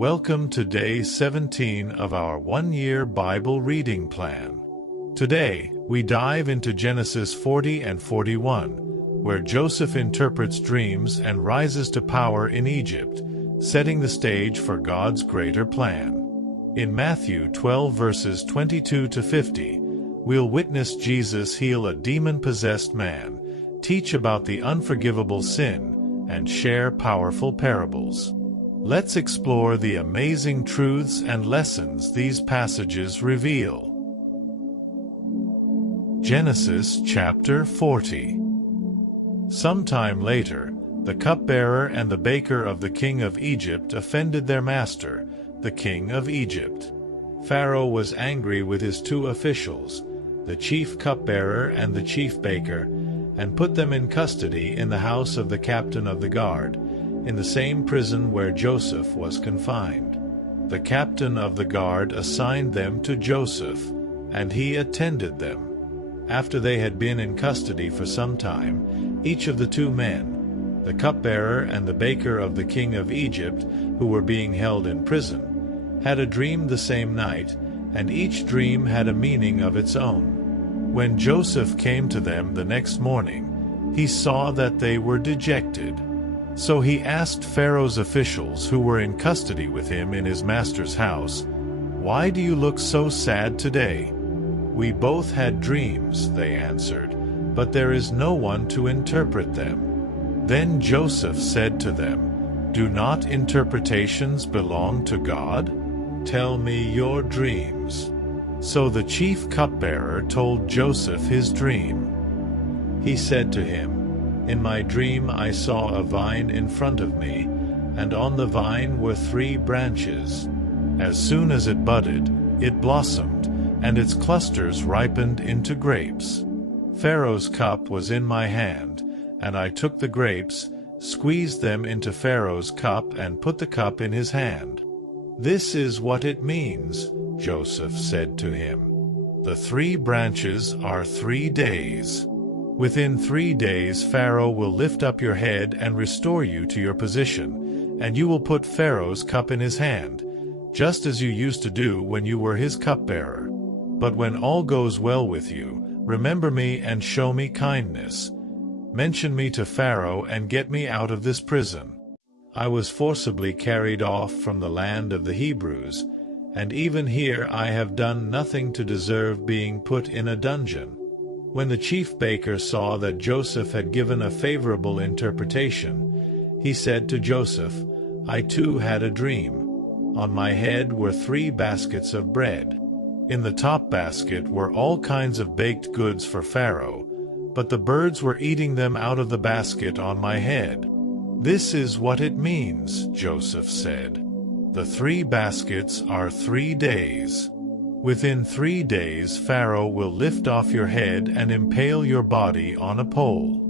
Welcome to day 17 of our one-year Bible reading plan. Today, we dive into Genesis 40 and 41, where Joseph interprets dreams and rises to power in Egypt, setting the stage for God's greater plan. In Matthew 12 verses 22 to 50, we'll witness Jesus heal a demon-possessed man, teach about the unforgivable sin, and share powerful parables. Let's explore the amazing truths and lessons these passages reveal. Genesis chapter 40. Sometime later, the cupbearer and the baker of the king of Egypt offended their master, the king of Egypt. Pharaoh was angry with his two officials, the chief cupbearer and the chief baker, and put them in custody in the house of the captain of the guard, in the same prison where Joseph was confined. The captain of the guard assigned them to Joseph, and he attended them. After they had been in custody for some time, each of the two men, the cupbearer and the baker of the king of Egypt, who were being held in prison, had a dream the same night, and each dream had a meaning of its own. When Joseph came to them the next morning, he saw that they were dejected. So he asked Pharaoh's officials who were in custody with him in his master's house, "Why do you look so sad today?" "We both had dreams," they answered, "but there is no one to interpret them." Then Joseph said to them, "Do not interpretations belong to God? Tell me your dreams." So the chief cupbearer told Joseph his dream. He said to him, "In my dream I saw a vine in front of me, and on the vine were 3 branches. As soon as it budded, it blossomed, and its clusters ripened into grapes. Pharaoh's cup was in my hand, and I took the grapes, squeezed them into Pharaoh's cup, and put the cup in his hand." "This is what it means," Joseph said to him. "The 3 branches are 3 days. Within 3 days Pharaoh will lift up your head and restore you to your position, and you will put Pharaoh's cup in his hand, just as you used to do when you were his cupbearer. But when all goes well with you, remember me and show me kindness. Mention me to Pharaoh and get me out of this prison. I was forcibly carried off from the land of the Hebrews, and even here I have done nothing to deserve being put in a dungeon." When the chief baker saw that Joseph had given a favorable interpretation, he said to Joseph, "I too had a dream. On my head were 3 baskets of bread. In the top basket were all kinds of baked goods for Pharaoh, but the birds were eating them out of the basket on my head." "This is what it means," Joseph said. "The 3 baskets are 3 days. Within 3 days Pharaoh will lift off your head and impale your body on a pole,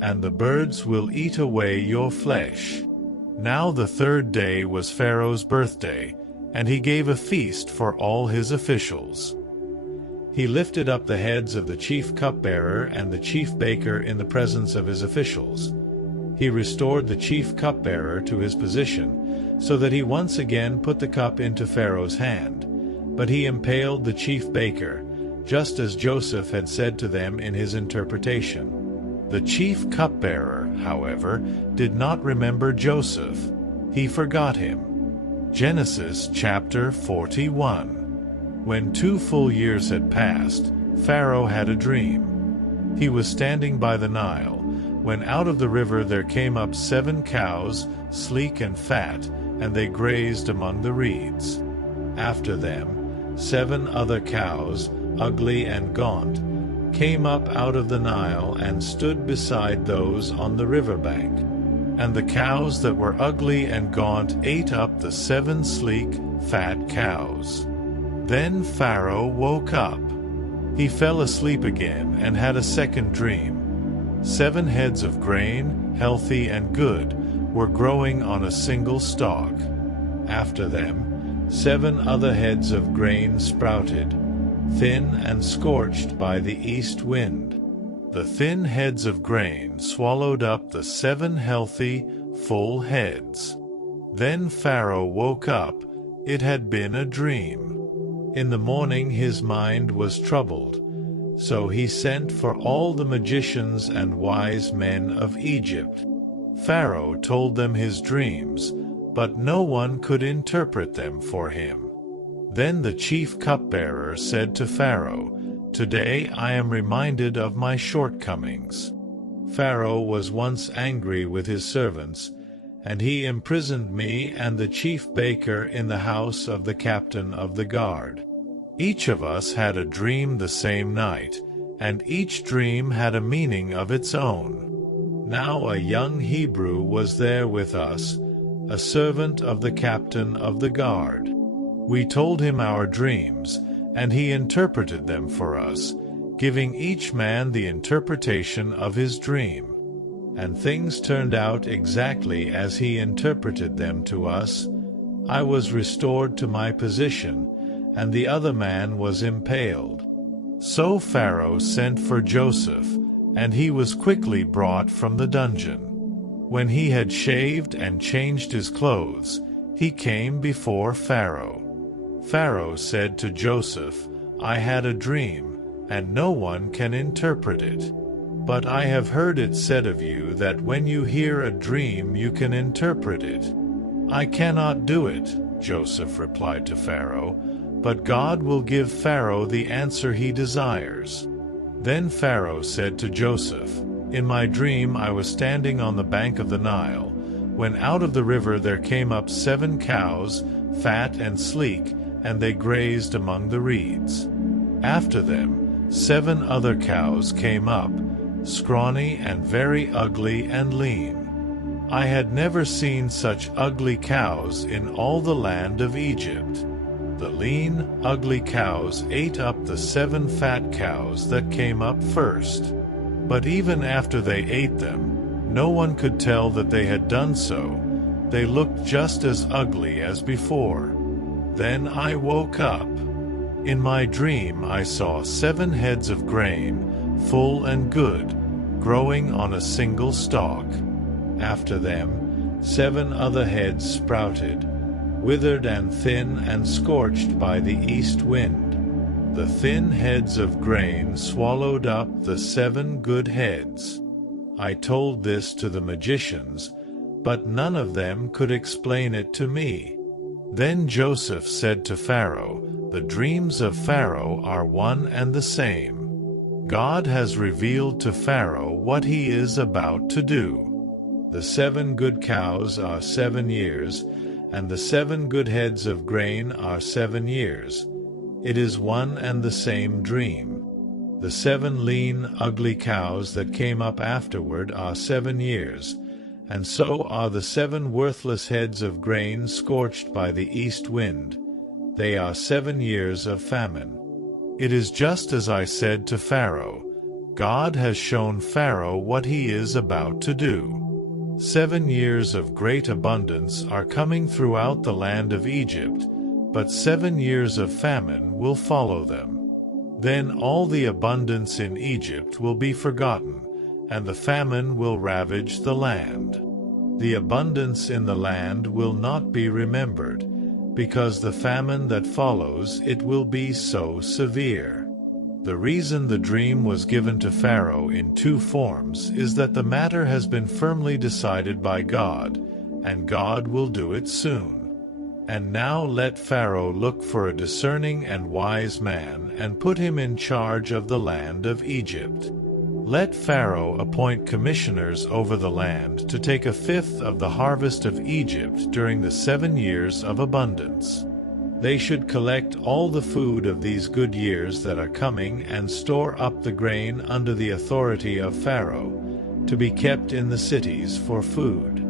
and the birds will eat away your flesh." Now the 3rd day was Pharaoh's birthday, and he gave a feast for all his officials. He lifted up the heads of the chief cupbearer and the chief baker in the presence of his officials. He restored the chief cupbearer to his position, so that he once again put the cup into Pharaoh's hand. But he impaled the chief baker, just as Joseph had said to them in his interpretation. The chief cupbearer, however, did not remember Joseph. He forgot him. Genesis chapter 41. When 2 full years had passed, Pharaoh had a dream. He was standing by the Nile, when out of the river there came up 7 cows, sleek and fat, and they grazed among the reeds. After them, 7 other cows, ugly and gaunt, came up out of the Nile and stood beside those on the riverbank. And the cows that were ugly and gaunt ate up the 7 sleek, fat cows. Then Pharaoh woke up. He fell asleep again and had a second dream. 7 heads of grain, healthy and good, were growing on a single stalk. After them, 7 other heads of grain sprouted, thin and scorched by the east wind. The thin heads of grain swallowed up the 7 healthy, full heads. Then Pharaoh woke up. It had been a dream. In the morning his mind was troubled. So he sent for all the magicians and wise men of Egypt. Pharaoh told them his dreams, but no one could interpret them for him. Then the chief cupbearer said to Pharaoh, "Today I am reminded of my shortcomings." Pharaoh was once angry with his servants, and he imprisoned me and the chief baker in the house of the captain of the guard. Each of us had a dream the same night, and each dream had a meaning of its own. Now a young Hebrew was there with us, a servant of the captain of the guard. We told him our dreams, and he interpreted them for us, giving each man the interpretation of his dream. And things turned out exactly as he interpreted them to us. I was restored to my position, and the other man was impaled. So Pharaoh sent for Joseph, and he was quickly brought from the dungeon. When he had shaved and changed his clothes, he came before Pharaoh. Pharaoh said to Joseph, "I had a dream, and no one can interpret it. But I have heard it said of you that when you hear a dream you can interpret it." "I cannot do it," Joseph replied to Pharaoh, "but God will give Pharaoh the answer he desires." Then Pharaoh said to Joseph, "In my dream I was standing on the bank of the Nile, when out of the river there came up 7 cows, fat and sleek, and they grazed among the reeds. After them 7 other cows came up, scrawny and very ugly and lean. I had never seen such ugly cows in all the land of Egypt. The lean, ugly cows ate up the 7 fat cows that came up first. But even after they ate them, no one could tell that they had done so. They looked just as ugly as before. Then I woke up. In my dream I saw 7 heads of grain, full and good, growing on a single stalk. After them 7 other heads sprouted, withered and thin and scorched by the east wind. The thin heads of grain swallowed up the 7 good heads. I told this to the magicians, but none of them could explain it to me. Then Joseph said to Pharaoh, "The dreams of Pharaoh are one and the same. God has revealed to Pharaoh what he is about to do. The 7 good cows are 7 years, and the 7 good heads of grain are 7 years. It is one and the same dream. The 7 lean, ugly cows that came up afterward are 7 years, and so are the 7 worthless heads of grain scorched by the east wind. They are 7 years of famine. It is just as I said to Pharaoh. God has shown Pharaoh what he is about to do. 7 years of great abundance are coming throughout the land of Egypt, but 7 years of famine will follow them. Then all the abundance in Egypt will be forgotten, and the famine will ravage the land. The abundance in the land will not be remembered, because the famine that follows it will be so severe. The reason the dream was given to Pharaoh in 2 forms is that the matter has been firmly decided by God, and God will do it soon. And now let Pharaoh look for a discerning and wise man and put him in charge of the land of Egypt. Let Pharaoh appoint commissioners over the land to take 1/5 of the harvest of Egypt during the 7 years of abundance. They should collect all the food of these good years that are coming and store up the grain under the authority of Pharaoh, to be kept in the cities for food.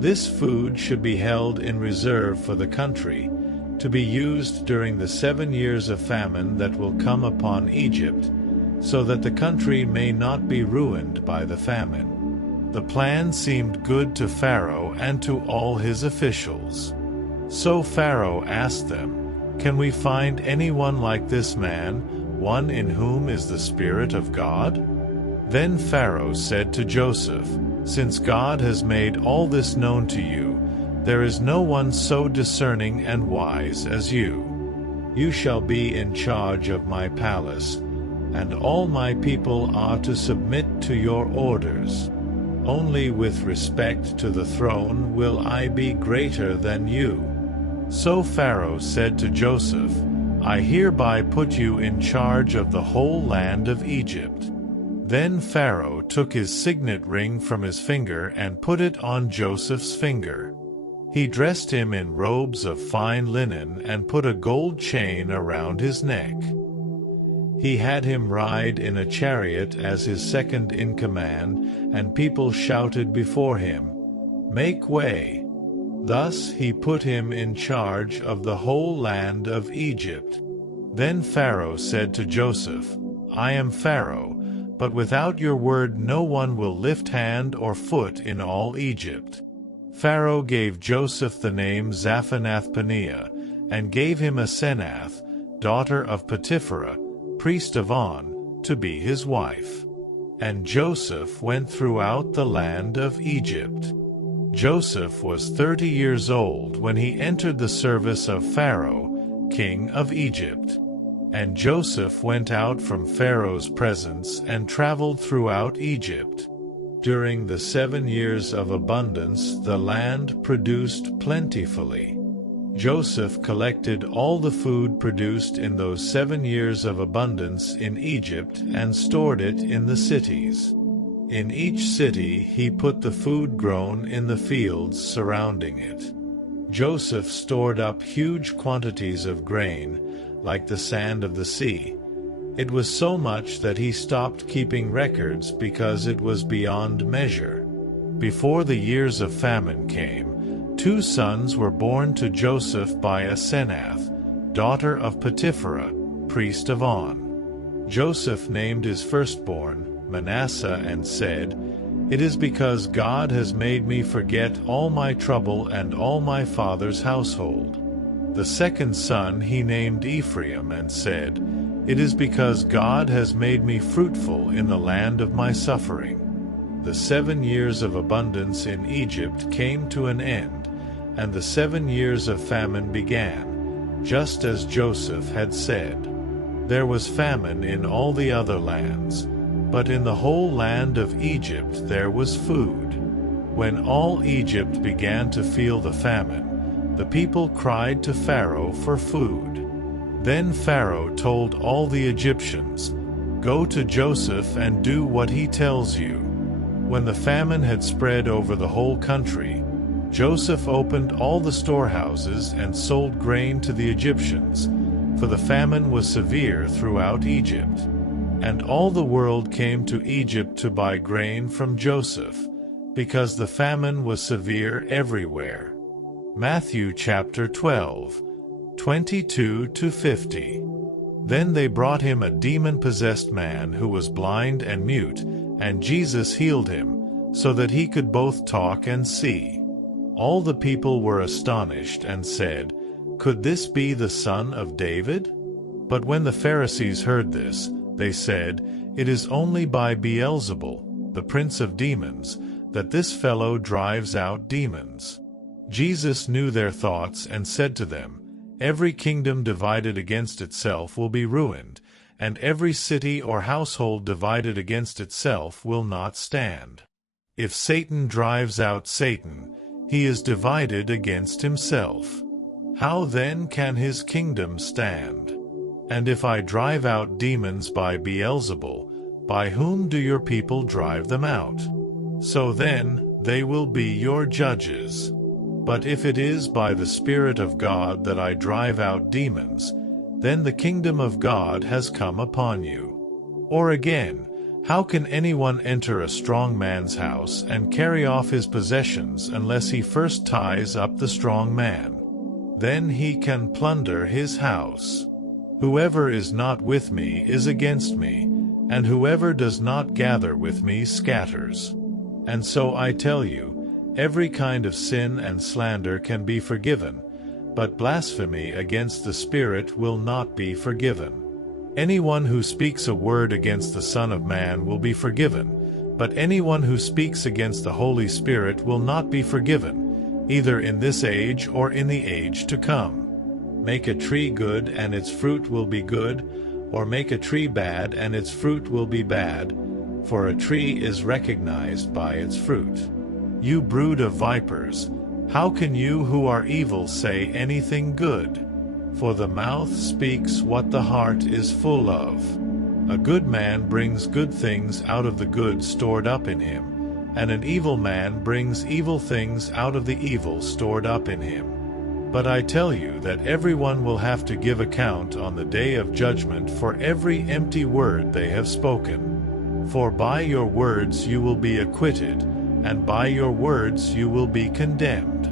This food should be held in reserve for the country, to be used during the 7 years of famine that will come upon Egypt, so that the country may not be ruined by the famine. The plan seemed good to Pharaoh and to all his officials. So Pharaoh asked them, "Can we find anyone like this man, one in whom is the Spirit of God?" Then Pharaoh said to Joseph, "Since God has made all this known to you, There is no one so discerning and wise as you. You shall be in charge of my palace, and all my people are to submit to your orders. Only with respect to the throne will I be greater than you." So Pharaoh said to Joseph, "I hereby put you in charge of the whole land of Egypt." Then Pharaoh took his signet ring from his finger and put it on Joseph's finger. He dressed him in robes of fine linen and put a gold chain around his neck. He had him ride in a chariot as his second in command, and people shouted before him, "Make way!" Thus he put him in charge of the whole land of Egypt. Then Pharaoh said to Joseph, "I am Pharaoh, but without your word no one will lift hand or foot in all Egypt." Pharaoh gave Joseph the name Zaphenath-Paneah, and gave him Asenath, daughter of Potipherah, priest of On, to be his wife. And Joseph went throughout the land of Egypt. Joseph was 30 years old when he entered the service of Pharaoh, king of Egypt. And Joseph went out from Pharaoh's presence and traveled throughout Egypt. During the 7 years of abundance the land produced plentifully. Joseph collected all the food produced in those 7 years of abundance in Egypt and stored it in the cities. In each city he put the food grown in the fields surrounding it. Joseph stored up huge quantities of grain, like the sand of the sea. It was so much that he stopped keeping records because it was beyond measure. Before the years of famine came, 2 sons were born to Joseph by Asenath, daughter of Potipherah, priest of On. Joseph named his firstborn Manasseh and said, "It is because God has made me forget all my trouble and all my father's household." The second son he named Ephraim and said, "It is because God has made me fruitful in the land of my suffering." The 7 years of abundance in Egypt came to an end, and the 7 years of famine began, just as Joseph had said. There was famine in all the other lands, but in the whole land of Egypt there was food. When all Egypt began to feel the famine, the people cried to Pharaoh for food. Then Pharaoh told all the Egyptians, "Go to Joseph and do what he tells you." When the famine had spread over the whole country, Joseph opened all the storehouses and sold grain to the Egyptians, for the famine was severe throughout Egypt. And all the world came to Egypt to buy grain from Joseph, because the famine was severe everywhere. Matthew chapter 12, 22-50. Then they brought him a demon-possessed man who was blind and mute, and Jesus healed him, so that he could both talk and see. All the people were astonished and said, "Could this be the son of David?" But when the Pharisees heard this, they said, "It is only by Beelzebul, the prince of demons, that this fellow drives out demons." Jesus knew their thoughts and said to them, "Every kingdom divided against itself will be ruined, and every city or household divided against itself will not stand. If Satan drives out Satan, he is divided against himself. How then can his kingdom stand? And if I drive out demons by Beelzebul, by whom do your people drive them out? So then, they will be your judges. But if it is by the Spirit of God that I drive out demons, then the kingdom of God has come upon you. Or again, how can anyone enter a strong man's house and carry off his possessions unless he first ties up the strong man? Then he can plunder his house. Whoever is not with me is against me, and whoever does not gather with me scatters. And so I tell you, every kind of sin and slander can be forgiven, but blasphemy against the Spirit will not be forgiven. Anyone who speaks a word against the Son of Man will be forgiven, but anyone who speaks against the Holy Spirit will not be forgiven, either in this age or in the age to come. Make a tree good and its fruit will be good, or make a tree bad and its fruit will be bad, for a tree is recognized by its fruit. You brood of vipers, how can you who are evil say anything good? For the mouth speaks what the heart is full of. A good man brings good things out of the good stored up in him, and an evil man brings evil things out of the evil stored up in him. But I tell you that everyone will have to give account on the day of judgment for every empty word they have spoken. For by your words you will be acquitted, and by your words you will be condemned.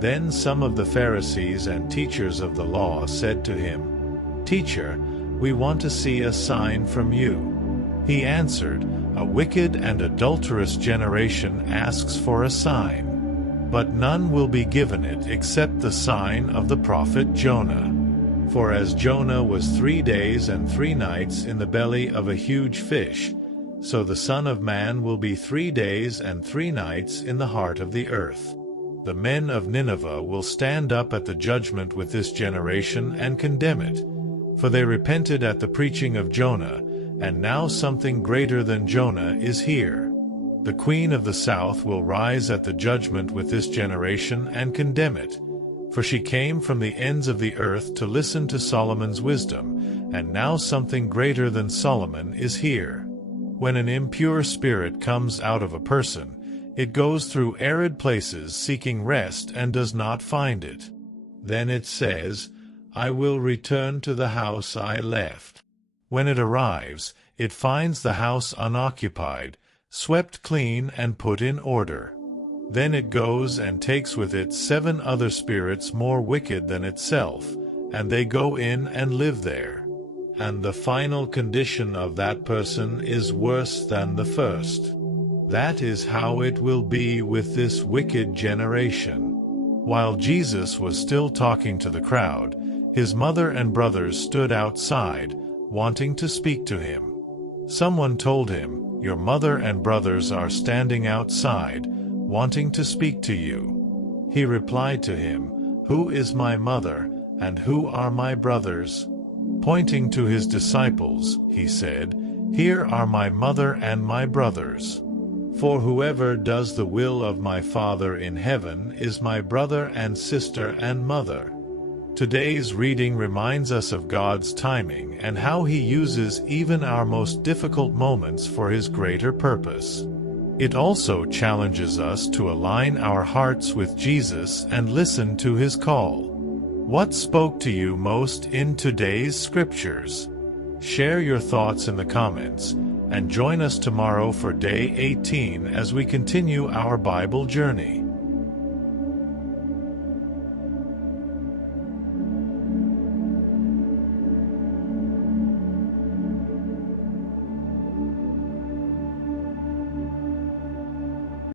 Then some of the Pharisees and teachers of the law said to him, Teacher, we want to see a sign from you. He answered, A wicked and adulterous generation asks for a sign, but none will be given it except the sign of the prophet Jonah. For as Jonah was 3 days and 3 nights in the belly of a huge fish, so the Son of Man will be 3 days and 3 nights in the heart of the earth. The men of Nineveh will stand up at the judgment with this generation and condemn it, for they repented at the preaching of Jonah, and now something greater than Jonah is here. The queen of the south will rise at the judgment with this generation and condemn it, for she came from the ends of the earth to listen to Solomon's wisdom, and now something greater than Solomon is here. When an impure spirit comes out of a person, it goes through arid places seeking rest and does not find it. Then it says, I will return to the house I left. When it arrives, it finds the house unoccupied, swept clean and put in order. Then it goes and takes with it 7 other spirits more wicked than itself, and they go in and live there. And the final condition of that person is worse than the first. That is how it will be with this wicked generation. While Jesus was still talking to the crowd, his mother and brothers stood outside, wanting to speak to him. Someone told him, Your mother and brothers are standing outside, wanting to speak to you. He replied to him, Who is my mother, and who are my brothers? Pointing to his disciples, he said, Here are my mother and my brothers. For whoever does the will of my Father in heaven is my brother and sister and mother. Today's reading reminds us of God's timing and how He uses even our most difficult moments for His greater purpose. It also challenges us to align our hearts with Jesus and listen to His call. What spoke to you most in today's scriptures? Share your thoughts in the comments, and join us tomorrow for Day 18 as we continue our Bible journey.